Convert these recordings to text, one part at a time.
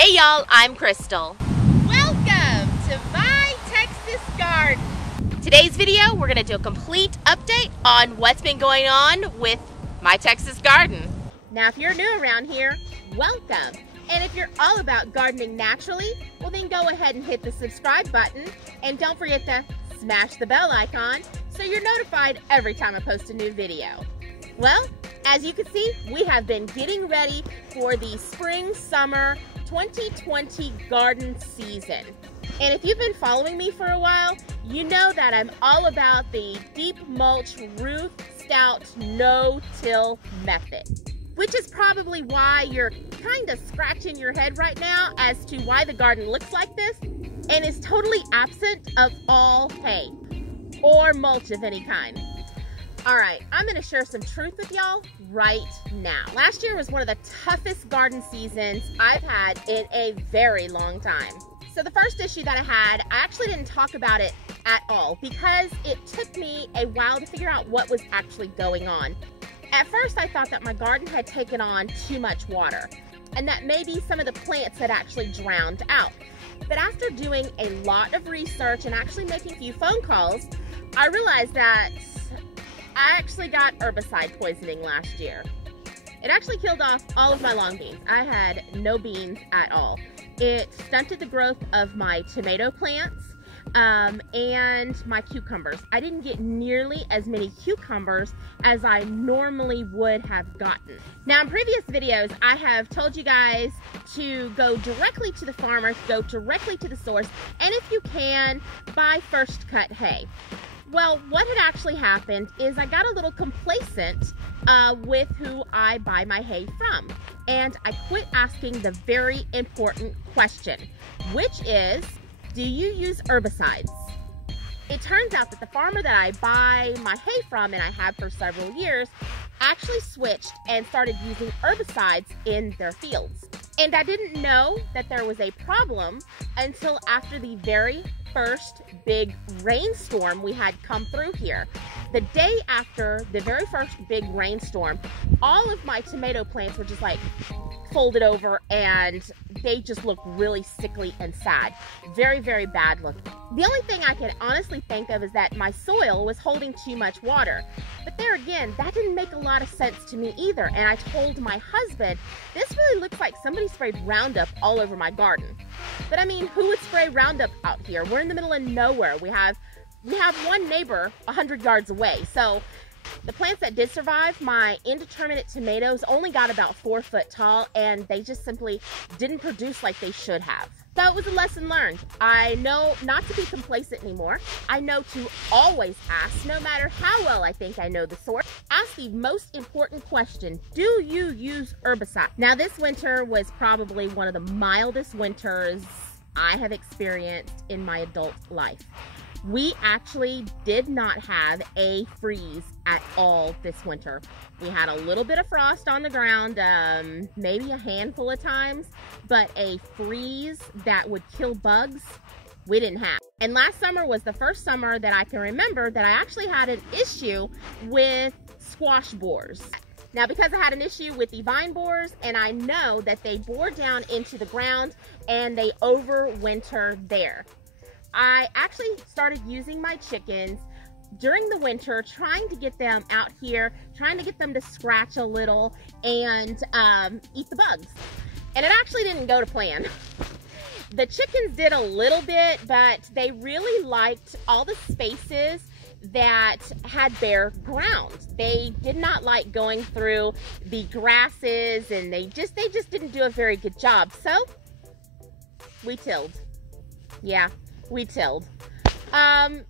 Hey y'all, I'm Krystal. Welcome to my Texas garden. Today's video, we're gonna do a complete update on what's been going on with my Texas garden. Now, if you're new around here, welcome. And if you're all about gardening naturally, well then go ahead and hit the subscribe button. And don't forget to smash the bell icon so you're notified every time I post a new video. Well, as you can see, we have been getting ready for the spring-summer 2020 garden season. And if you've been following me for a while, you know that I'm all about the deep mulch roof stout no-till method, which is probably why you're kind of scratching your head right now as to why the garden looks like this and is totally absent of all hay or mulch of any kind. All right, I'm gonna share some truth with y'all right now. Last year was one of the toughest garden seasons I've had in a very long time. So the first issue that I had, I actually didn't talk about it at all because it took me a while to figure out what was actually going on. At first, I thought that my garden had taken on too much water and that maybe some of the plants had actually drowned out. But after doing a lot of research and actually making a few phone calls, I realized that I actually got herbicide poisoning last year. It actually killed off all of my long beans. I had no beans at all. It stunted the growth of my tomato plants and my cucumbers. I didn't get nearly as many cucumbers as I normally would have gotten. Now, in previous videos, I have told you guys to go directly to the farmer, go directly to the source, and if you can, buy first cut hay. Well, what had actually happened is I got a little complacent with who I buy my hay from. And I quit asking the very important question, which is, do you use herbicides? It turns out that the farmer that I buy my hay from, and I have for several years, actually switched and started using herbicides in their fields. And I didn't know that there was a problem until after the very first big rainstorm we had come through here. The day after the very first big rainstorm, all of my tomato plants were just like folded over and they just looked really sickly and sad. Very, very bad looking. The only thing I can honestly think of is that my soil was holding too much water. But there again, that didn't make a lot of sense to me either. And I told my husband, this really looks like somebody sprayed Roundup all over my garden. But I mean, who would spray Roundup out here? We're in the middle of nowhere. We have one neighbor 100 yards away. So the plants that did survive, my indeterminate tomatoes, only got about 4 foot tall, and they just simply didn't produce like they should have. So it was a lesson learned. I know not to be complacent anymore. I know to always ask, no matter how well I think I know the source. Ask the most important question, do you use herbicide? Now, this winter was probably one of the mildest winters I have experienced in my adult life. We actually did not have a freeze at all this winter. We had a little bit of frost on the ground, maybe a handful of times, but a freeze that would kill bugs, we didn't have. And last summer was the first summer that I can remember that I actually had an issue with squash borers. Now, because I had an issue with the vine borers, and I know that they bore down into the ground and they overwinter there. I actually started using my chickens during the winter, trying to get them out here, trying to get them to scratch a little and eat the bugs. And it actually didn't go to plan. The chickens did a little bit, but they really liked all the spaces that had bare ground. They did not like going through the grasses, and they just didn't do a very good job. So we tilled. Yeah. We tilled. I'm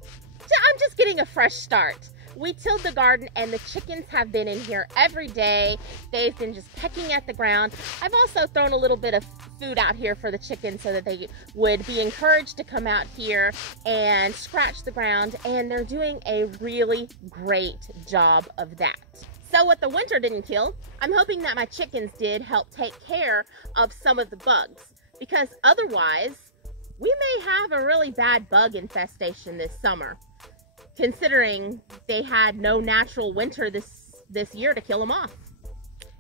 just getting a fresh start. We tilled the garden and the chickens have been in here every day. They've been just pecking at the ground. I've also thrown a little bit of food out here for the chickens so that they would be encouraged to come out here and scratch the ground, and they're doing a really great job of that. So what the winter didn't kill, I'm hoping that my chickens did help take care of some of the bugs, because otherwise we may have a really bad bug infestation this summer, considering they had no natural winter this year to kill them off.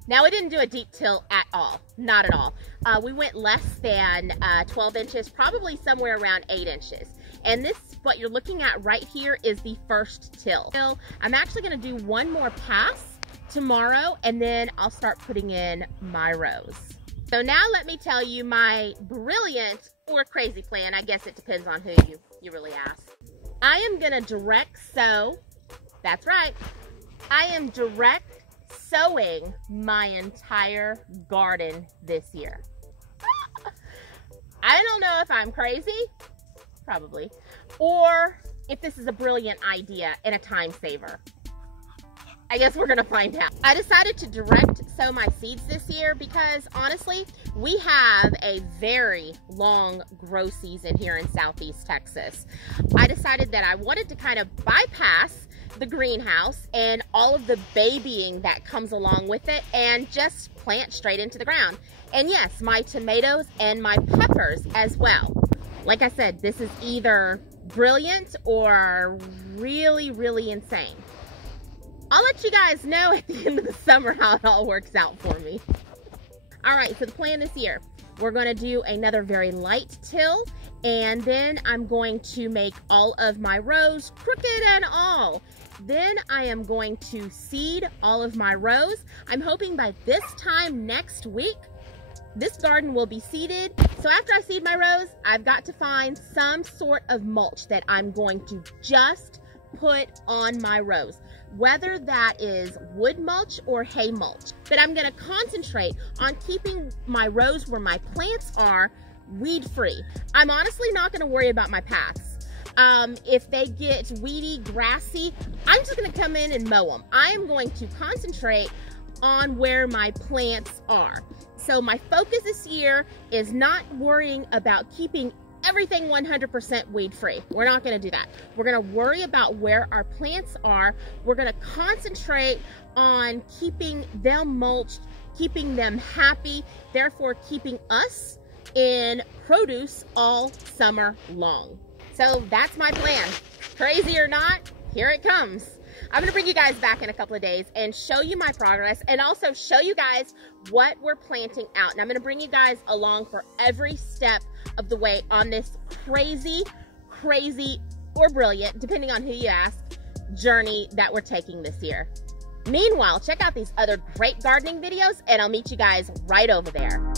Now, we didn't do a deep till at all, not at all. We went less than 12 inches, probably somewhere around 8 inches. And this, what you're looking at right here, is the first till. I'm actually gonna do one more pass tomorrow, and then I'll start putting in my rows. So now let me tell you my brilliant or crazy plan. I guess it depends on who you really ask. I am gonna direct sow, that's right, I am direct sowing my entire garden this year. I don't know if I'm crazy, probably, or if this is a brilliant idea and a time saver. I guess we're gonna find out. I decided to direct sow my seeds this year because honestly, we have a very long grow season here in Southeast Texas. I decided that I wanted to kind of bypass the greenhouse and all of the babying that comes along with it and just plant straight into the ground. And yes, my tomatoes and my peppers as well. Like I said, this is either brilliant or really, really insane. I'll let you guys know at the end of the summer how it all works out for me. All right, so the plan this year, we're gonna do another very light till, and then I'm going to make all of my rows crooked and all. Then I am going to seed all of my rows. I'm hoping by this time next week, this garden will be seeded. So after I seed my rows, I've got to find some sort of mulch that I'm going to just put on my rows, whether that is wood mulch or hay mulch. But I'm gonna concentrate on keeping my rows where my plants are weed free. I'm honestly not gonna worry about my paths. If they get weedy, grassy, I'm just gonna come in and mow them. I am going to concentrate on where my plants are. So my focus this year is not worrying about keeping everything 100% weed free. We're not gonna do that. We're gonna worry about where our plants are. We're gonna concentrate on keeping them mulched, keeping them happy, therefore keeping us in produce all summer long. So that's my plan. Crazy or not, here it comes. I'm gonna bring you guys back in a couple of days and show you my progress and also show you guys what we're planting out. And I'm gonna bring you guys along for every step of the way on this crazy or brilliant, depending on who you ask, journey that we're taking this year. Meanwhile, check out these other great gardening videos and I'll meet you guys right over there.